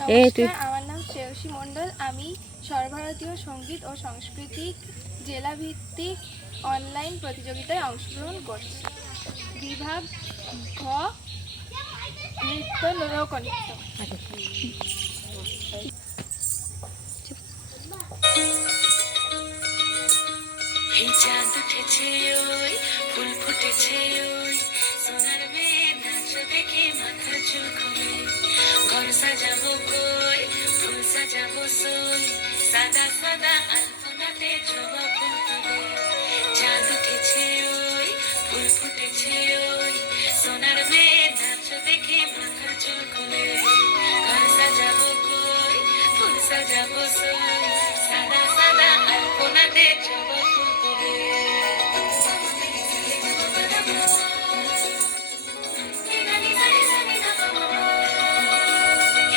নমস্কার, আমার নাম শ্রেয়সী মণ্ডল। আমি সর্বভারতীয় সঙ্গীত ও সাংস্কৃতিক জেলাভিত্তিক অনলাইন প্রতিযোগিতায় অংশগ্রহণ করছি। বিভাগ ঘ, নৃত্য লোকনৃত্য। এই চাঁদ উঠেছে ওই, ফুল ফুটেছে ওই, সোনার মেয়ে নাচ দেখে মাথা চুল খুলে। ঘর সাজাবো কই, ফুল সাজাবো সই, সাদা সাদা আলপনাতে জবা ফুল তুলে। চাঁদ উঠেছে ওই, ফুল ফুটেছে ওই, সোনার মেয়ে নাচ দেখে মাথা চুল খুলে। ঘর সাজাবো কই, ফুল সাজাবো সই, সাদা সাদা আলপনাতে জবা ফুল তুলে।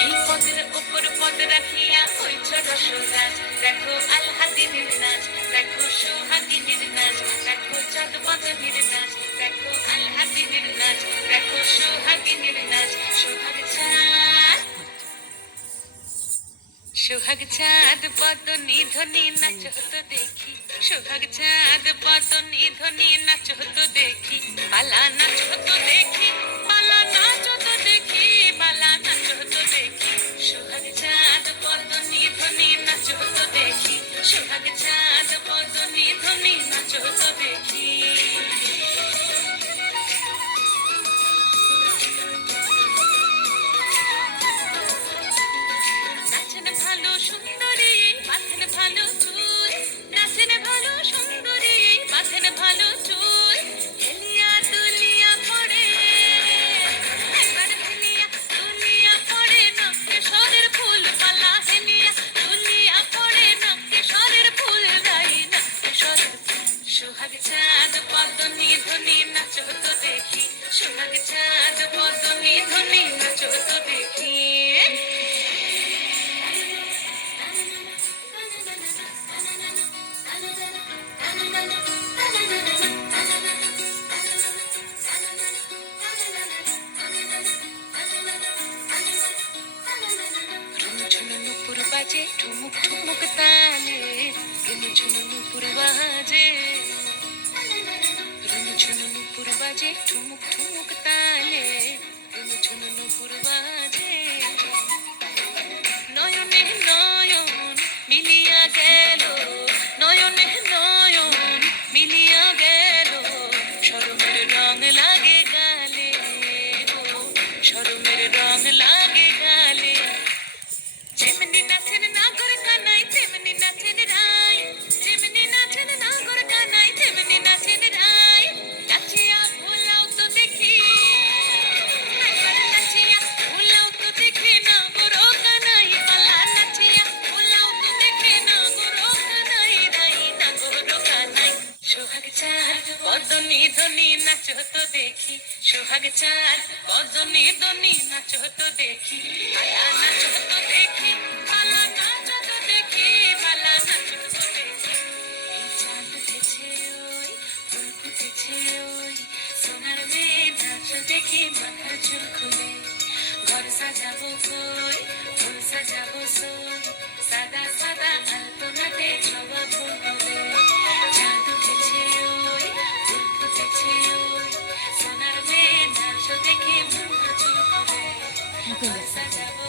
এই পদের উপর পদ রাখিয়া হইছ রসরাজ, দেখো আলহাদিনের নাচ, দেখো সোহাগিনীর নাচ, দেখো চাঁদ বদনের নাচ, দেখো আলহাদিনের নাচ, দেখো সোহাগিনীর নাচ। সোহাগ চাঁদ বদনী ধ্বনি নাচ হতো দেখি, সোহাগ চাঁদ বদনী ধ্বনি নাচ হতো দেখি, বালা নাচ হতো দেখি, বালা নাচ হতো দেখি, বালা নাচ হতো দেখি। সোহাগ চাঁদ বদনী ধ্বনি নাচ হতো দেখি, সোহাগ চাঁদ বদনী ধ্বনি নাচ হতো দেখি। নাচেন ভালো সুন্দরী, মাথেন ভালো চুল, নাচেন ভালো সুন্দরী, মাথেন ভালো চুল, হেলিয়া দুলিয়া পড়ে, একবার হেলিয়া দুলিয়া পড়ে, নক্কেশ্বরের ফুল পালা হেলিয়া দুলিয়া পড়ে, নক্কেশ্বরের ফুল গাই নক্কেশ্বরের ফুল। সোহাগ চাঁদ বদনী ধ্বনি নাচ হতো দেখি, সোহাগ চাঁদ বদনী ধ্বনি নাচ হতো দেখি। ঝুনঝুন নুপুর বাজে ঠুমুক ঠুমুক তালে, ঝুনঝুন নুপুর বাজে, ঝুনঝুন নুপুর বাজে ঠুমুক ঠুমুক তালে, ঝুনঝুন নুপুর বাজে। নয়নে নয়ন মিলিয়া গেল, নয়নে নয়ন মিলিয়া গেল, শরমের রং লাগে গালে গো, শরমের রং লাগে গালে। যেমনি নাচেন নাগর কানাই তেমনি নাচেন রাই, যেমনি নাচেন নাগর কানাই তেমনি নাচেন রাই। নাচিয়া ভোলাও তো দেখি, একবার নাচিয়া ভোলাও তো দেখি, নাগর কানাই পালা নাচিয়া ভোলাও তো দেখি, নাগর কানাই রাই, নাগর কানাই। সোহাগ চাঁদ বদনী ধ্বনি নাচ হতো দেখি, সোহাগ চাঁদ বদনী ধ্বনি নাচ হতো দেখি, পালা নাচ হতো দেখি, পালা নাচ হতো দেখি, পালা নাচ হতো দেখি। এই চাঁদ উঠেছে ওই, ফুল ফুটেছে ওই, সোনার মেয়ে নাচ দেখি মাথার চুল খুলে। ঘর সাজাবো কই, ফুল সাজাবো সই, সাদা সাদা আলপনাতে জবা ফুল তুলে। চাঁদ উঠেছে ওই, ফুল ফুটেছে ওই, সোনার মেয়ে নাচ দেখি মাথার চুল খুলে। ঘর সাজাবো